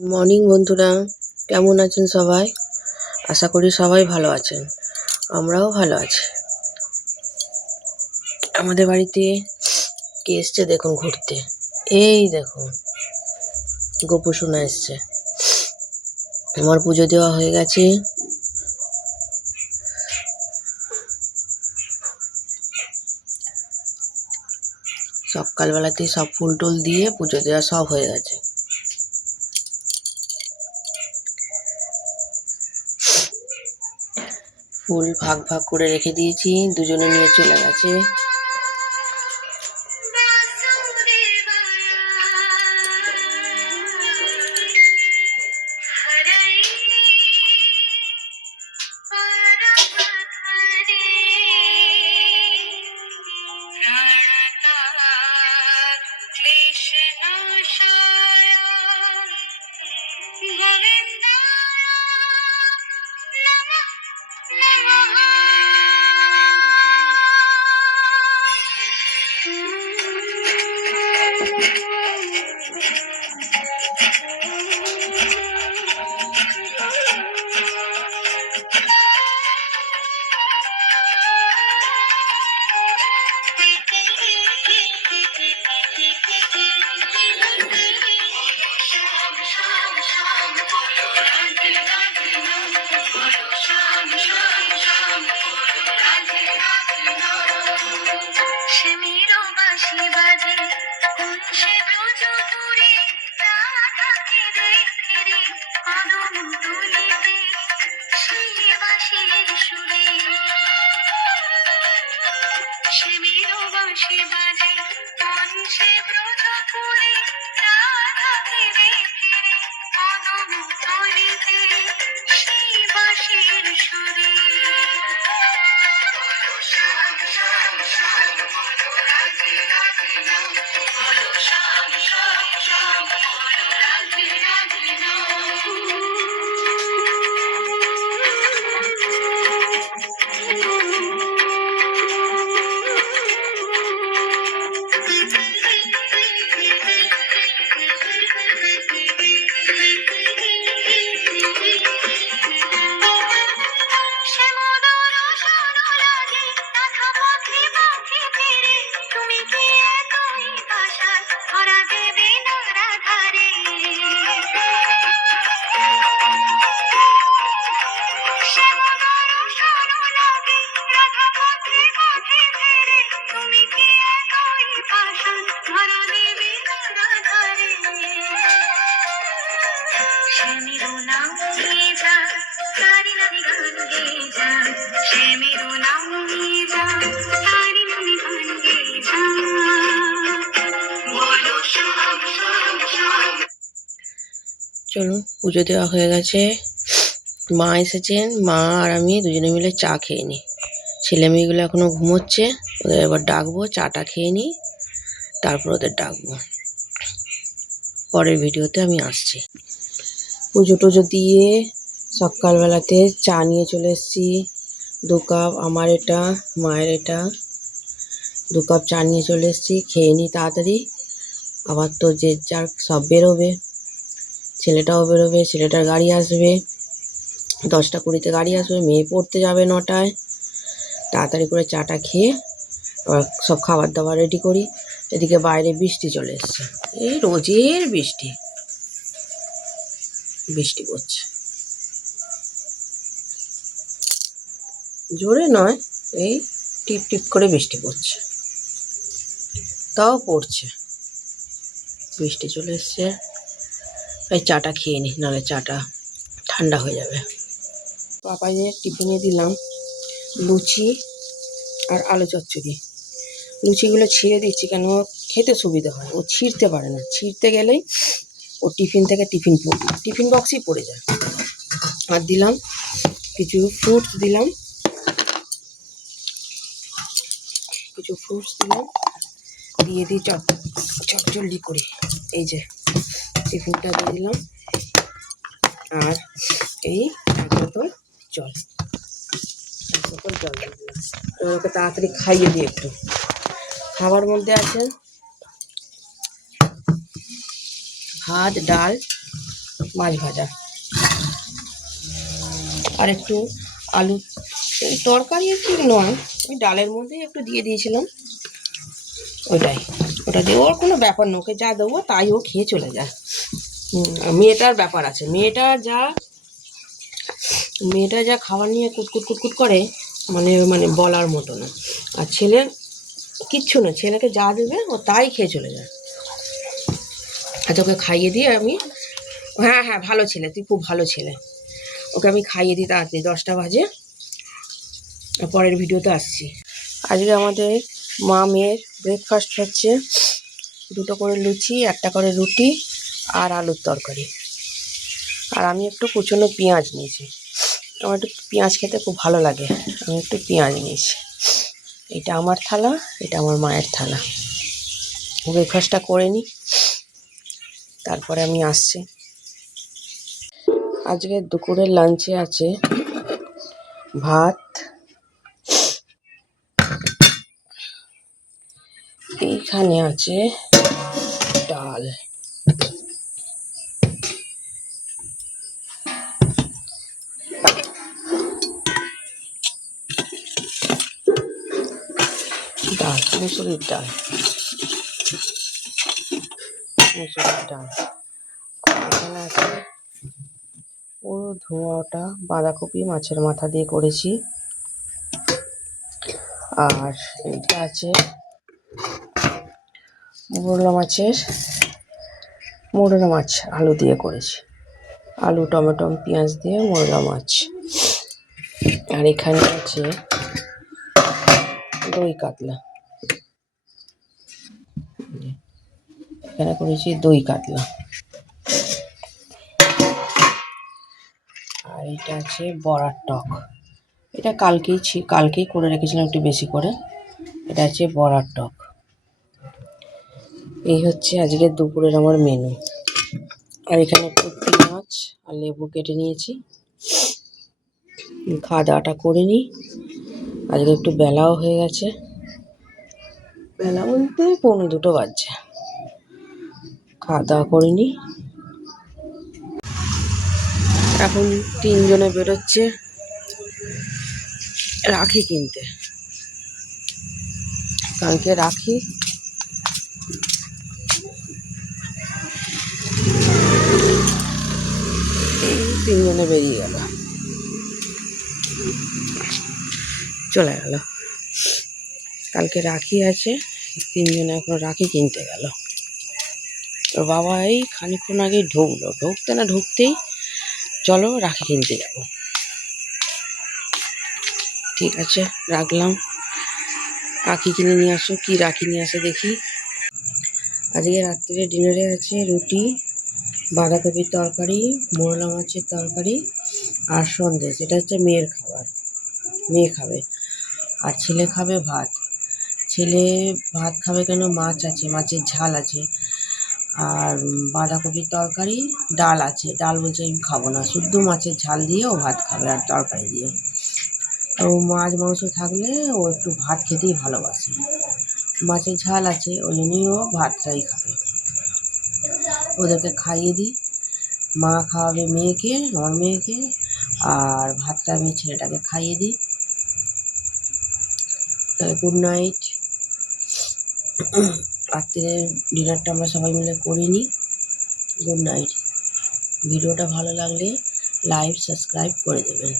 Morning বন্ধুরা, কেমন আছেন সবাই? আশা করি সবাই ভালো আছেন, আমরাও ভালো আছি। আমাদের বাড়িতে কে এসছে দেখুন ঘুরতে। এই দেখুন গোপু সোনা এসছে। আমার পুজো দেওয়া হয়ে গেছে। সকালবেলাতে সব ফুল টুল দিয়ে পুজো দেওয়া সব হয়ে গেছে। ফুল ভাগ ভাগ করে রেখে দিয়েছি, দুজনে নিয়ে চলে গেছে। চলুন, পুজো দেওয়া হয়ে গেছে। মা এসেছেন, মা আর আমি দুজনে মিলে চা খেয়ে নিই। ছেলে মেয়েগুলো এখনো ঘুমোচ্ছে, ওদের এবার ডাকবো, চাটা খেয়ে নিই, তারপর ওদের ডাকবো। পরের ভিডিওতে আমি আসছি। পুজো টুজো দিয়ে সকালবেলাতে চা নিয়ে চলে এসেছি 2 কাপ। আমার এটা, মায়ের এটা, 2 কাপ চা নিয়ে চলে এসেছি। খেয়ে নিই তাড়াতাড়ি, আবার তো যে যার সব বেরোবে। ছেলেটাও বেরোবে, ছেলেটার গাড়ি আসবে 10টা 20-তে গাড়ি আসবে। মেয়ে পড়তে যাবে 9টায়। তাড়াতাড়ি করে চাটা খেয়ে আবার সব খাবার দাবার রেডি করি। এদিকে বাইরে বৃষ্টি চলে এসছে, এই রোজের বৃষ্টি বৃষ্টি পড়ছে, জোরে নয়, এই টিপ টিপ করে বৃষ্টি পড়ছে, তাও পড়ছে। বৃষ্টি চলে এসছে, এই চাটা খেয়ে নি, নাহলে চাটা ঠান্ডা হয়ে যাবে। পাপাইয়ে টিফিনে দিলাম লুচি আর আলু চচ্চড়ি। লুচিগুলো ছিঁড়ে দিচ্ছি কেন, খেতে সুবিধা হয়। ও ছিঁড়তে পারে না, ছিঁড়তে গেলেই ও টিফিন থেকে টিফিন বক্সই পড়ে যায়। আর দিলাম কিছু ফ্রুটস দিলাম, দিয়ে দিই চটজলদি করে। এই যে টিফিনটা দিয়ে দিলাম, আর এই এক বোতল জল দিয়ে দিলাম। ওকে তাড়াতাড়ি খাইয়ে দিই একটু। খাবার মধ্যে আছে ভাত, ডাল, মাছ ভাজা আর একটু আলু তরকারি ঠিক নয়, ওই ডালের মধ্যেই একটু দিয়ে দিয়েছিলাম, ওটা দিয়ে ওর কোনো ব্যাপার না, ওকে যা দেবো তাই ও খেয়ে চলে যায়। মেয়েটার ব্যাপার আছে, মেয়েটা যা খাবার নিয়ে কুটকুট কুটকুট করে, মানে মানে বলার মতো না। আর ছেলে কিচ্ছু না, ছেলেকে যা দেবে ও তাই খেয়ে চলে যায়। আচ্ছা ওকে খাইয়ে দিয়ে আমি, হ্যাঁ হ্যাঁ ভালো ছেলে, তুই খুব ভালো ছেলে। ওকে আমি খাইয়ে দিই তাড়াতাড়ি, 10টা বাজে, পরের ভিডিওতে আসছি। আজকে আমাদের মা মেয়ের ব্রেকফাস্ট হচ্ছে 2টো করে লুচি, 1টা করে রুটি আর আলুর তরকারি। আর আমি একটু কুচনো পেঁয়াজ নিয়েছি, আমার একটু পেঁয়াজ খেতে খুব ভালো লাগে, আমি একটু পেঁয়াজ নিয়েছি। এটা আমার থালা, এটা আমার মায়ের থালা। ব্রেকফাস্টটা করে নিই, তারপরে আমি আসছি। আজকে দুপুরের লাঞ্চে আছে ভাত, এইখানে আছে ডাল, মুসুরির ডাল, এখানে আছে পুরো ধোঁয়াটা বাঁধাকপি মাছের মাথা দিয়ে করেছি। আর এটা আছে মোরলা মাছ আলু দিয়ে করেছি, আলু টমেটো পেঁয়াজ দিয়ে মোরলা মাছ। আর এখানে আছে দই কাতলা, এখানে করেছি দই কাতলা। আর এটা আছে বড়ার টক, এটা কালকেই করে রেখেছিলাম একটু বেশি করে। এটা আছে বড়ার টক। এই হচ্ছে আজকে দুপুরের আমার মেনু। আর এখানে একটু পেঁয়াজ আর লেবু কেটে নিয়েছি, খাওয়া দাওয়াটা করে নিই। আজকে একটু বেলাও হয়ে গেছে, বেলা বলতে 1:45 বাজছে। খাওয়া দাওয়া করে নিই। এখন 3 জনে বেরোচ্ছে রাখি কিনতে, কালকে রাখি। এই 3 জনে বেরিয়ে গেল, চলে গেল। কালকে রাখি আছে, 3 জনে এখন রাখি কিনতে গেল। তোর বাবা এই খানিকক্ষণ আগেই ঢুকতেই চলো রাখি কিনতে যাব। ঠিক আছে রাখলাম, রাখি কিনে নিয়ে আসো, কি রাখি নিয়ে আসে দেখি। আজকে রাত্রে ডিনারে আছে রুটি, বাঁধাকপির তরকারি, মোরলা মাছের তরকারি আর সন্দেশ। এটা হচ্ছে মেয়ের খাবার, মেয়ে খাবে। আর ছেলে খাবে ভাত। ছেলে ভাত খাবে কেন, মাছ আছে, মাছের ঝাল আছে, আর বাঁধাকপির তরকারি, ডাল আছে। ডাল বলছে আমি খাবো না, শুদ্ধ মাছের ঝাল দিয়ে ও ভাত খাবে আর তরকারি দিয়ে। ও মাছ মাংস থাকলে ও একটু ভাত খেতেই ভালোবাসে, মাছের ঝাল আছে ওই জন্যই ও ভাতটাই খাবে। ওদেরকে খাইয়ে দিই, মা খাওয়াবে মেয়েকে, আমার মেয়েকে, আর ভাতটা আমি ছেলেটাকে খাইয়ে দিই। তাহলে গুড নাইট। রাত্রের ডিনারটা আমরা সবাই মিলে করে নিই। Good night. ভিডিওটা ভালো লাগলে লাইক সাবস্ক্রাইব করে দেবেন।